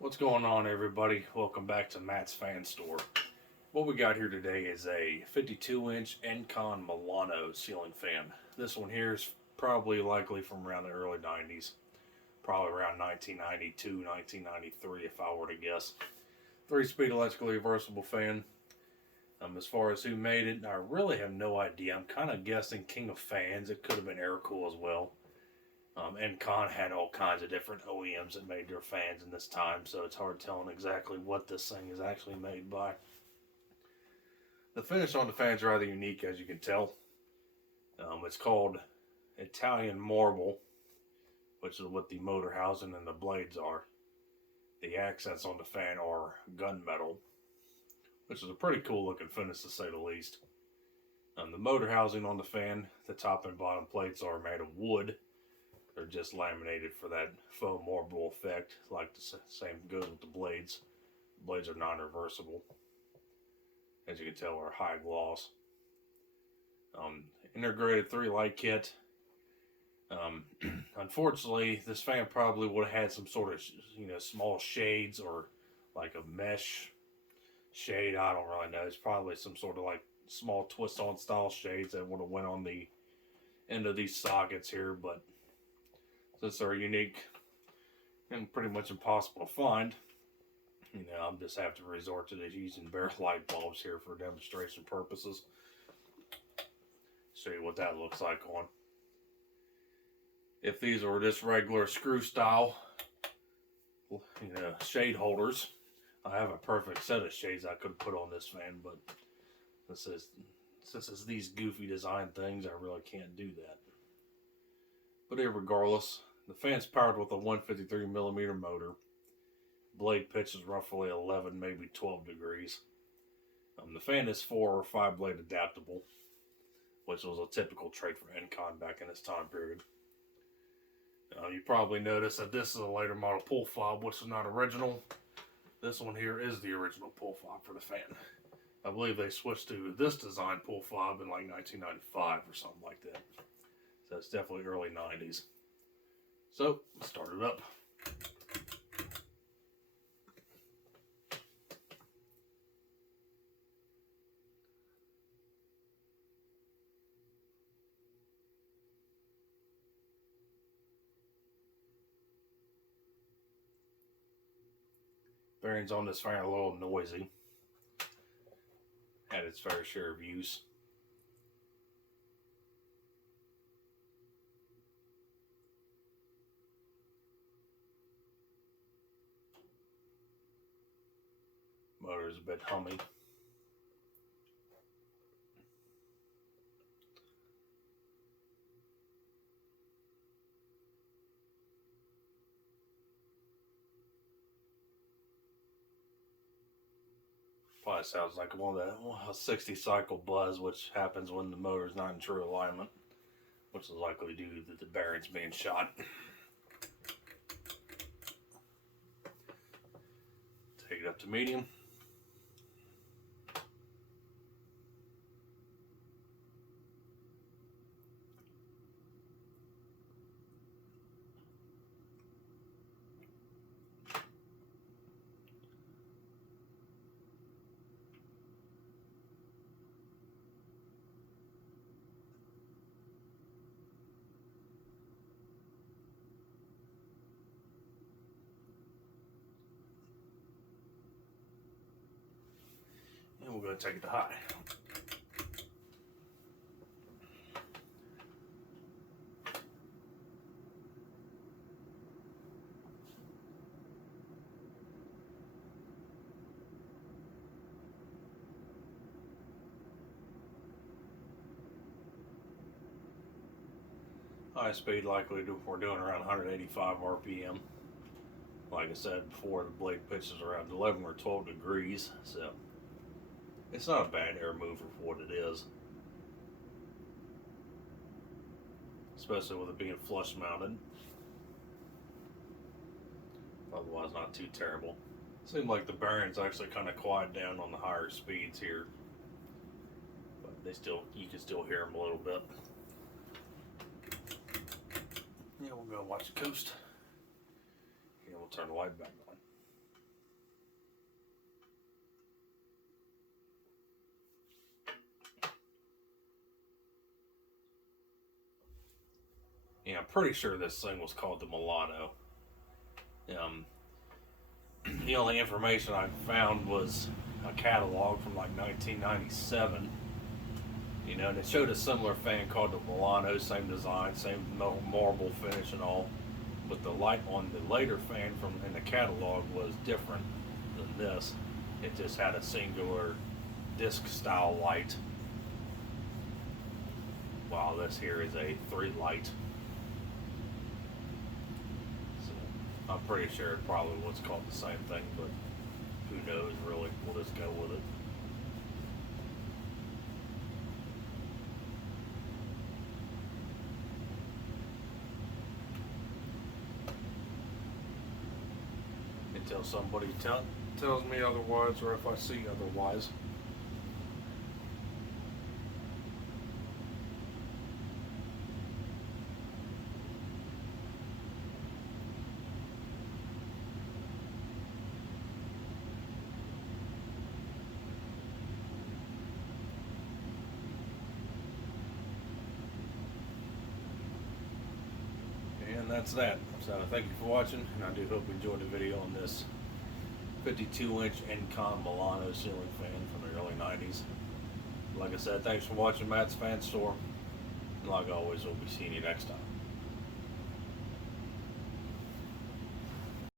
What's going on, everybody? Welcome back to Matt's Fan Store. What we got here today is a 52-inch Encon Milano ceiling fan. This one here is probably likely from around the early 90s, probably around 1992, 1993 if I were to guess. 3-speed electrically reversible fan. As far as who made it, I really have no idea. I'm kind of guessing King of Fans. It could have been Aircool as well. Encon had all kinds of different OEMs that made their fans in this time, so it's hard telling exactly what this thing is actually made by. The finish on the fan is rather unique, as you can tell. It's called Italian marble, which is what the motor housing and the blades are. The accents on the fan are gunmetal, which is a pretty cool looking finish to say the least. The motor housing on the fan, the top and bottom plates are made of wood. They're just laminated for that faux marble effect, like the same goes with the blades. The blades are non-reversible. As you can tell, are high gloss. Integrated 3-light kit. Unfortunately, this fan probably would have had some sort of, small shades or like a mesh shade. I don't really know. It's probably some sort of like small twist-on style shades that would have went on the end of these sockets here, but since they're unique and pretty much impossible to find, I'm just have to resort to this using bare light bulbs here for demonstration purposes. Show you what that looks like on. If these were just regular screw style, shade holders, I have a perfect set of shades I could put on this fan, but since it's these goofy design things, I really can't do that. But regardless, the fan's powered with a 153mm motor. Blade pitch is roughly 11, maybe 12 degrees. The fan is 4 or 5 blade adaptable, which was a typical trait for Encon back in this time period. You probably noticed that this is a later model pull fob, which is not original. This one here is the original pull fob for the fan. I believe they switched to this design pull fob in like 1995 or something like that. So it's definitely early 90s. So, let's start it up. Bearings on this fan are a little noisy. Had its fair share of use. Motor is a bit hummy. Probably sounds like a 60 cycle buzz, which happens when the motor is not in true alignment, which is likely due to the bearings being shot. Take it up to medium. And we're going to take it to high. High speed likely we're doing around 185 RPM. Like I said before, the blade pitch is around 11 or 12 degrees, so it's not a bad air mover for what it is. Especially with it being flush mounted. Otherwise not too terrible. Seems like the bearings actually kind of quiet down on the higher speeds here. But you can still hear them a little bit. Yeah, we'll go watch the coast. And we'll turn the light back on. Yeah, I'm pretty sure this thing was called the Milano. Um, the only information I found was a catalog from like 1997. You know, and it showed a similar fan called the Milano, same design, same marble finish and all. But the light on the later fan from in the catalog was different than this. It just had a singular disc style light, while this here is a 3 light. So I'm pretty sure it probably was called the same thing, but who knows really. We'll just go with it. Until somebody tells me otherwise, or if I see otherwise. And that's that. So thank you for watching, and I do hope you enjoyed the video on this 52-inch Encon Milano ceiling fan from the early 90s. Like I said, thanks for watching Matt's Fan Store. And like always, we'll be seeing you next time.